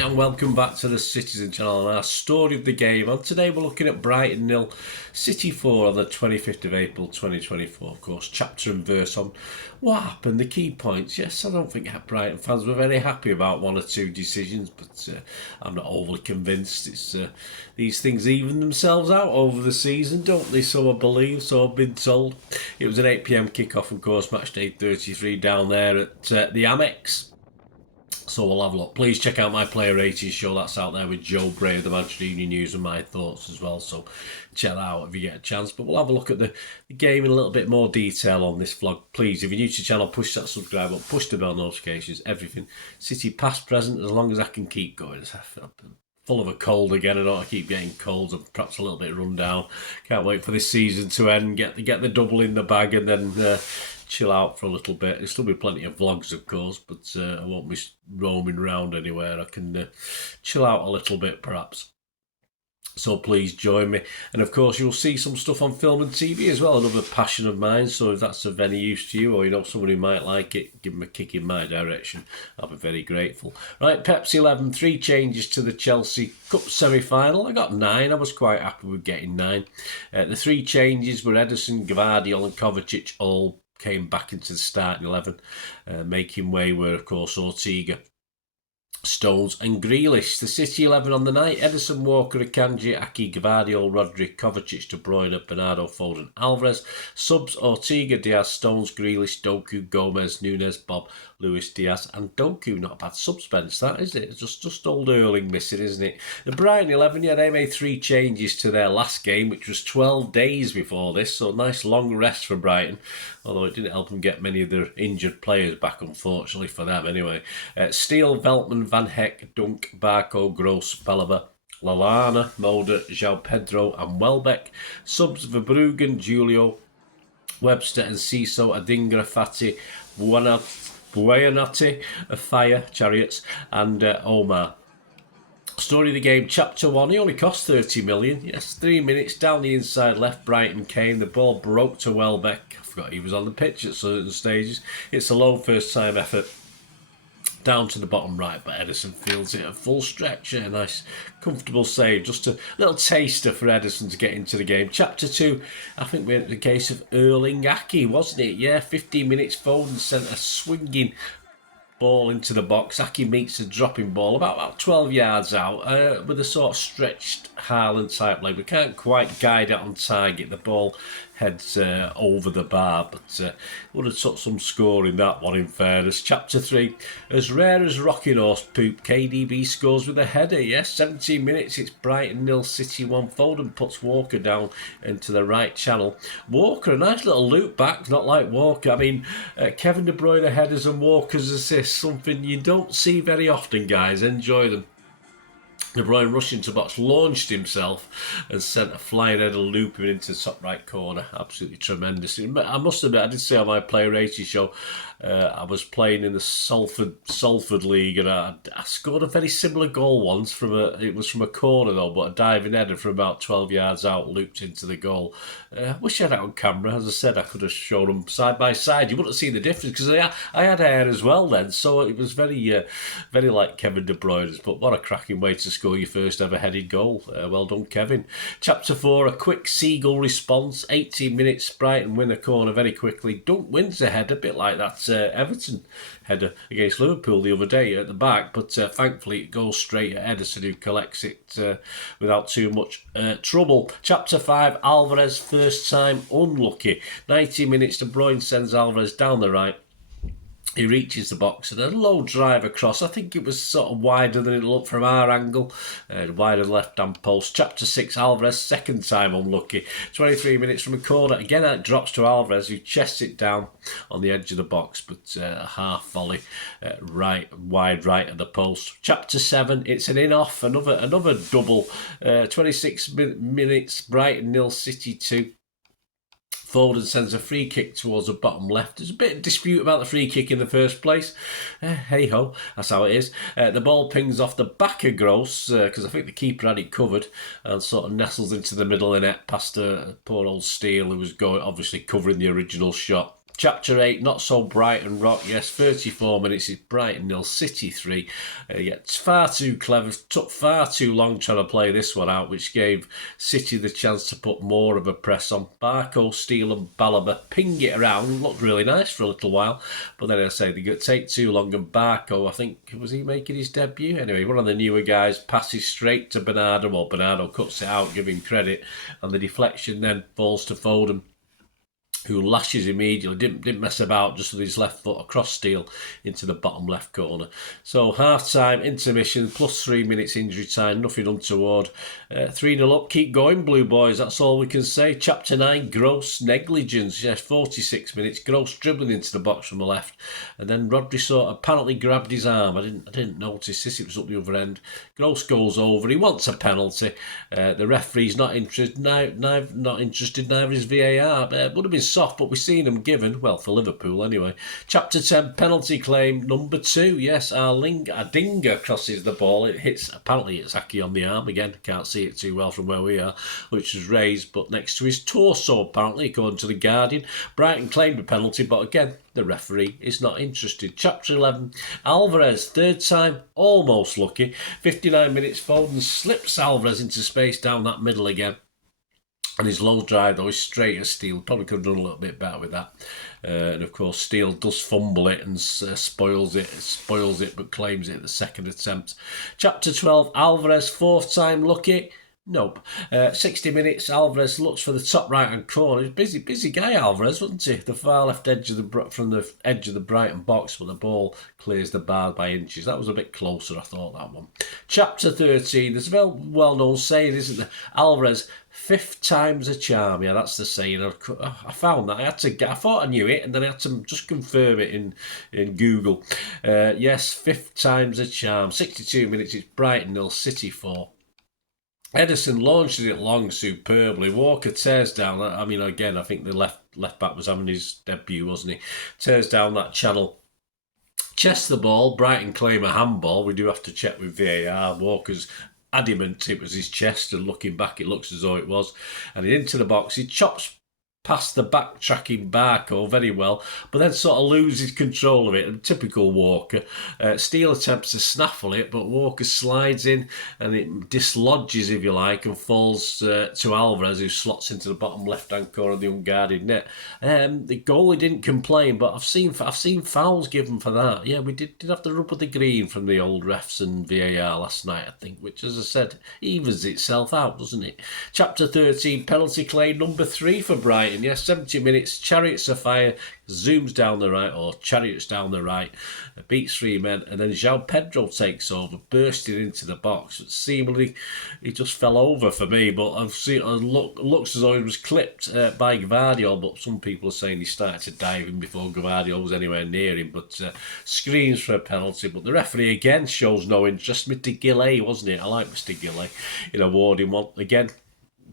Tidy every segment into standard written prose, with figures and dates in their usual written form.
and welcome back to the Citizen channel and our story of the game. And today we're looking at Brighton 0, City 4 on the 25th of April 2024. Of course, chapter and verse on what happened, the key points. Yes, I don't think Brighton fans were very happy about one or two decisions, but I'm not overly convinced. It's these things even themselves out over the season, don't they? So I believe, so I've been told. It was an 8 p.m. kickoff, of course, match day 33 down there at the Amex. So we'll have a look. Please check out my player rating show. That's out there with Joe Bray of the Manchester Evening News and my thoughts as well. So check that out if you get a chance. But we'll have a look at the game in a little bit more detail on this vlog. Please, if you're new to the channel, push that subscribe button, push the bell notifications, everything. City past, present, as long as I can keep going. I'm full of a cold again. I don't keep getting colds and perhaps a little bit run down. Can't wait for this season to end, get the double in the bag and then chill out for a little bit. There'll still be plenty of vlogs, of course, but I won't be roaming around anywhere. I can chill out a little bit, perhaps. So please join me. And of course, you'll see some stuff on film and TV as well, another passion of mine. So if that's of any use to you or you know someone who might like it, give them a kick in my direction. I'll be very grateful. Right, Pepsi 11, 3 changes to the Chelsea Cup semi-final. I got 9. I was quite happy with getting 9. The 3 changes were Ederson, Gvardiol and Kovacic all came back into the starting 11. Making way were, of course, Ortega, Stones and Grealish. The City 11 on the night: Ederson, Walker, Akanji, Aki, Gvardiol, Rodri, Kovacic, De Bruyne, Bernardo, Foden, Alvarez. Subs: Ortega, Diaz, Stones, Grealish, Doku, Gomez, Nunes, Bob, Luis Diaz and Doku. Not a bad subs bench, that, is it? It's just old Erling missing, isn't it? The Brighton 11, yeah, they made 3 changes to their last game, which was 12 days before this, so nice long rest for Brighton, although it didn't help them get many of their injured players back, unfortunately for them anyway. Steele, Veltman, Van Heck, Dunk, Barco, Gross, Balaba, Lallana, Mulder, João Pedro and Welbeck. Subs: Verbruggen, Julio, Webster and Ciso, Adingra, Fati, Buenanotte, Fire, Chariots and Omar. Story of the game, chapter 1. He only cost 30 million. Yes, 3 minutes down the inside left, Brighton came. The ball broke to Welbeck. I forgot he was on the pitch at certain stages. It's a low first time effort down to the bottom right, but Ederson fields it a full stretch. A nice, comfortable save. Just a little taster for Ederson to get into the game. Chapter 2, I think we're at the case of Erling Aki, wasn't it? Yeah, 15 minutes, Foden sent a swinging ball into the box. Aki meets a dropping ball about 12 yards out with a sort of stretched Haaland type leg. We can't quite guide it on target. The ball heads over the bar, but would have took some score in that one, in fairness. Chapter 3, as rare as rocking horse poop, KDB scores with a header. Yes, 17 minutes, it's Brighton 0, City 1. Foden puts Walker down into the right channel. Walker, a nice little loop back, not like Walker. I mean, Kevin De Bruyne headers and Walker's assists, something you don't see very often, guys. Enjoy them. De Bruyne rushed into the box, launched himself and sent a flying header looping into the top right corner. Absolutely tremendous. I must admit, I did say on my player rating show, I was playing in the Salford League and I scored a very similar goal once. It was from a corner though, but a diving header from about 12 yards out looped into the goal. I wish I had it on camera. As I said, I could have shown them side by side. You wouldn't see the difference because I had hair as well then, so it was very like Kevin De Bruyne's. But what a cracking way to score your first ever headed goal. Well done, Kevin. Chapter 4, a quick seagull response. 18 minutes, Brighton win a corner very quickly. Dunk wins the head, a bit like that Everton header against Liverpool the other day at the back, but thankfully it goes straight at Ederson, who collects it without too much trouble. Chapter 5, Alvarez, first time unlucky. 90 minutes, De Bruyne sends Alvarez down the right. He reaches the box and a low drive across. I think it was sort of wider than it looked from our angle. Wider left-hand post. Chapter 6, Alvarez, second time unlucky. 23 minutes from a corner. Again, it drops to Alvarez, who chests it down on the edge of the box, but a half volley wide right at the post. Chapter 7, it's an in-off. Another double. 26 minutes, Brighton 0, City 2. Foden sends a free kick towards the bottom left. There's a bit of dispute about the free kick in the first place. Hey-ho, that's how it is. The ball pings off the back of Gross, because I think the keeper had it covered, and sort of nestles into the middle of the net past poor old Steele, who was obviously covering the original shot. Chapter 8, Not So Brighton Rock. Yes, 34 minutes. It's Brighton 0, City 3. It's far too clever. Took far too long trying to play this one out, which gave City the chance to put more of a press on. Barco, Steele and Balaba ping it around. Looked really nice for a little while. But then I say they take too long. And Barco, I think, was he making his debut? Anyway, one of the newer guys passes straight to Bernardo. Well, Bernardo cuts it out, give him credit. And the deflection then falls to Foden, who lashes immediately, didn't mess about, just with his left foot across Steele into the bottom left corner. So half-time, intermission, plus 3 minutes injury time, nothing untoward. 3-0 up, keep going, Blue Boys, that's all we can say. Chapter 9, gross negligence. Yes, 46 minutes, Gross dribbling into the box from the left. And then Rodri sort of apparently grabbed his arm. I didn't notice this, it was up the other end. Gross goes over, he wants a penalty. The referee's not interested, neither is VAR. Would have been soft, but we've seen them given, well, for Liverpool anyway. Chapter 10, penalty claim number 2. Yes, Adinga crosses the ball. Apparently it's Aki on the arm again. Can't see it too well from where we are, which was raised, but next to his torso, apparently, according to the Guardian. Brighton claimed a penalty, but again, the referee is not interested. Chapter 11, Alvarez, third time, almost lucky. 59 minutes, Foden slips Alvarez into space down that middle again. And his low drive, though, is straight as Steele. Probably could have done a little bit better with that. And of course, Steele does fumble it and spoils it, but claims it at the second attempt. Chapter 12, Alvarez, fourth time lucky. Nope. 60 minutes, Alvarez looks for the top right-hand corner. He's busy guy, Alvarez, wasn't he? The far left edge from the edge of the Brighton box, but the ball clears the bar by inches. That was a bit closer, I thought, that one. Chapter 13, there's a well-known saying, isn't there? Alvarez, 5th time's a charm. Yeah, that's the saying. I found that. I thought I knew it, and then I had to just confirm it in Google. Yes, 5th time's a charm. 62 minutes, it's Brighton 0, City 4. Ederson launches it long superbly. Walker tears down. I mean, again, I think the left back was having his debut, wasn't he? Tears down that channel. Chests the ball. Brighton claim a handball. We do have to check with VAR. Walker's adamant it was his chest, and looking back, it looks as though it was. And into the box, he chops past the backtracking Barco very well, but then sort of loses control of it. And typical Walker. Steele attempts to snaffle it, but Walker slides in and it dislodges, if you like, and falls to Alvarez, who slots into the bottom left-hand corner of the unguarded net. The goalie didn't complain, but I've seen fouls given for that. Yeah, we did have to rub with the green from the old refs and VAR last night, I think, which, as I said, evens itself out, doesn't it? Chapter 13, penalty claim number 3 for Brighton. Yes, 70 minutes, Chariots of Fire zooms down the right, or chariots down the right, beats 3 men, and then João Pedro takes over, bursting into the box. Seemingly, he just fell over for me, but I've seen it looks as though he was clipped by Gvardiol, but some people are saying he started to dive in before Gvardiol was anywhere near him, but screams for a penalty. But the referee again shows no interest. Mr. Gilley, wasn't it? I like Mr. Gilley in awarding one again.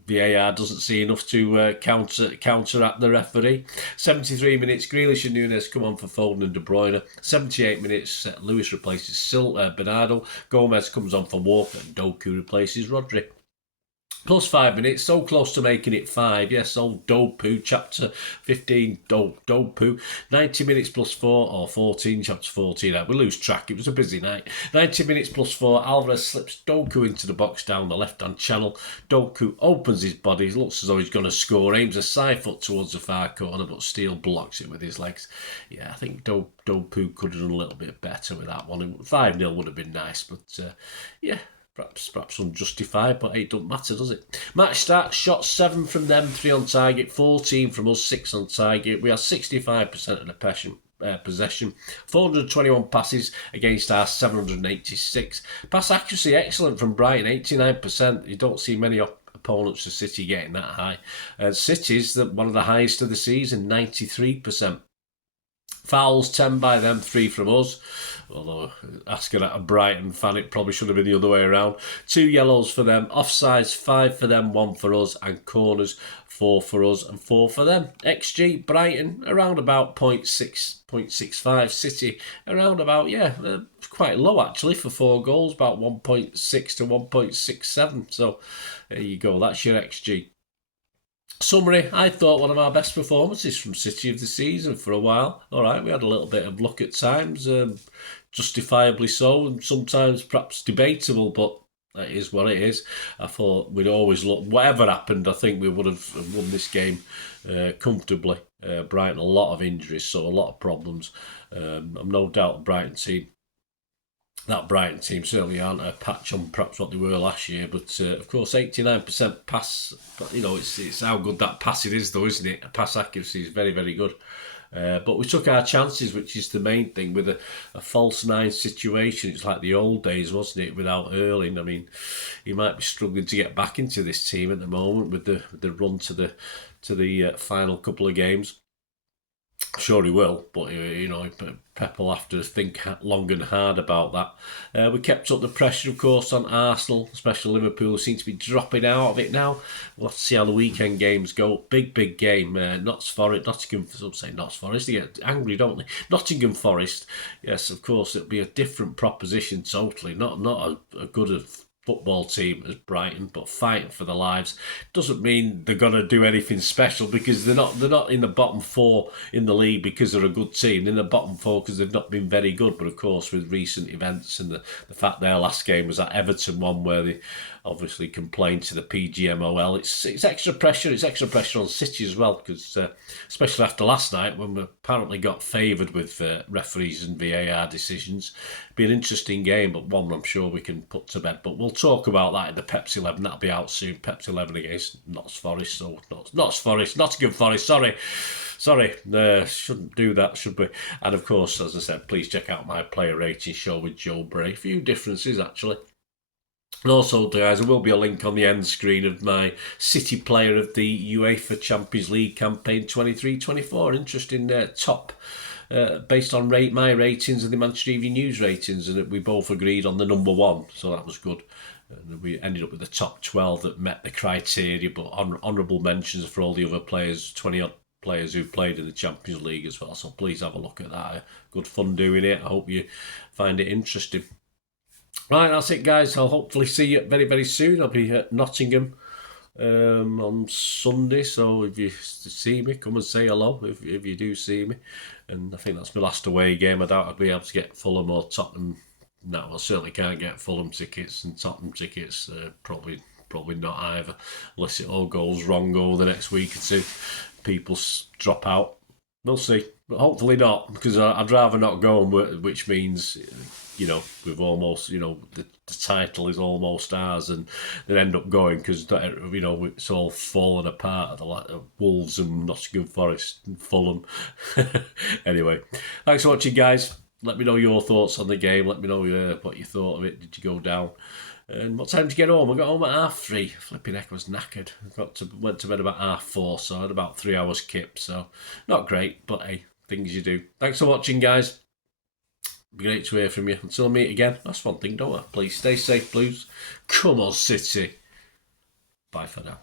VAR doesn't see enough to counteract the referee. 73 minutes, Grealish and Nunes come on for Foden and De Bruyne. 78 minutes, Lewis replaces Bernardo. Gomez comes on for Walker, and Doku replaces Rodri. Plus 5 minutes, so close to making it 5. Yes, old Dopu, chapter 15, Dopu. 90 minutes plus 4, or 14, chapter 14. We lose track, it was a busy night. 90 minutes plus 4, Alvarez slips Doku into the box down the left-hand channel. Doku opens his body, looks as though he's going to score, aims a side foot towards the far corner, but Steele blocks it with his legs. Yeah, I think Dopu could have done a little bit better with that one. 5-0 would have been nice, but yeah. Perhaps unjustified, but it doesn't matter, does it? Match start, shots 7 from them, 3 on target, 14 from us, 6 on target. We had 65% of the possession, 421 passes against our 786. Pass accuracy excellent from Brighton, 89%. You don't see many opponents for City getting that high. City's one of the highest of the season, 93%. Fouls, 10 by them, 3 from us. Although, asking at a Brighton fan, it probably should have been the other way around. 2 yellows for them, offsides, 5 for them, 1 for us, and corners, 4 for us and 4 for them. XG, Brighton, around about 0.65. City, around about, quite low actually for 4 goals, about 1.6 to 1.67. So, there you go, that's your XG. Summary, I thought one of our best performances from City of the season for a while. All right, we had a little bit of luck at times, justifiably so, and sometimes perhaps debatable, but that is what it is. I thought we'd always look, whatever happened, I think we would have won this game comfortably. Brighton, a lot of injuries, so a lot of problems. I'm no doubt the Brighton team certainly aren't a patch on perhaps what they were last year, but of course 89% pass, but it's how good that passing is though, isn't it? Pass accuracy is very, very good. But we took our chances, which is the main thing, with a false nine situation. It's like the old days, wasn't it, without Erling? I mean, he might be struggling to get back into this team at the moment with the run to the final couple of games. Sure he will, but Pep will have to think long and hard about that. We kept up the pressure, of course, on Arsenal, especially Liverpool seem to be dropping out of it now. We'll have to see how the weekend games go. Big game. Nottingham, some say Notts Forest, they get angry, don't they? Nottingham Forest, yes, of course, it'll be a different proposition totally. Not a good football team as Brighton, but fighting for their lives. Doesn't mean they're going to do anything special, because they're not in the bottom four in the league because they're a good team. They're in the bottom four because they've not been very good. But of course, with recent events and the fact their last game was that Everton one where they obviously complained to the PGMOL, it's extra pressure. It's extra pressure on City as well, because especially after last night when we apparently got favoured with referees and VAR decisions. Be an interesting game, but one I'm sure we can put to bed. But we'll talk about that in the Pepsi 11. That'll be out soon. Pepsi 11 against Notts Forest. So Nottingham Forest. Sorry. Shouldn't do that, should we? And of course, as I said, please check out my player rating show with Joe Bray. A few differences actually. And also, guys, there will be a link on the end screen of my City Player of the UEFA Champions League campaign 23-24. Interesting top. Based on my ratings and the Manchester Evening News ratings, and we both agreed on the number one, so that was good. And we ended up with the top 12 that met the criteria, but honourable mentions for all the other players, 20-odd players who played in the Champions League as well, so please have a look at that. Good fun doing it. I hope you find it interesting. Right, that's it, guys. I'll hopefully see you very, very soon. I'll be at Nottingham on Sunday, so if you see me, come and say hello if you do see me. And I think that's my last away game. I doubt I'll be able to get Fulham or Tottenham. No, I certainly can't get Fulham tickets, and Tottenham tickets probably not either, unless it all goes wrong over the next week or two. People drop out. We'll see, but hopefully not, because I'd rather not go, which means, we've almost, the title is almost ours, and they end up going, because, it's all falling apart at the Wolves and Nottingham Forest and Fulham. Anyway, thanks for watching, guys. Let me know your thoughts on the game. Let me know what you thought of it. Did you go down? And what time did you get home? I got home at 3:30. Flipping heck, I was knackered. Went to bed about 4:30, so I had about 3 hours kip. So not great, but hey, things you do. Thanks for watching, guys. Be great to hear from you. Until I meet again, that's one thing, don't I? Please stay safe, Blues. Come on, City. Bye for now.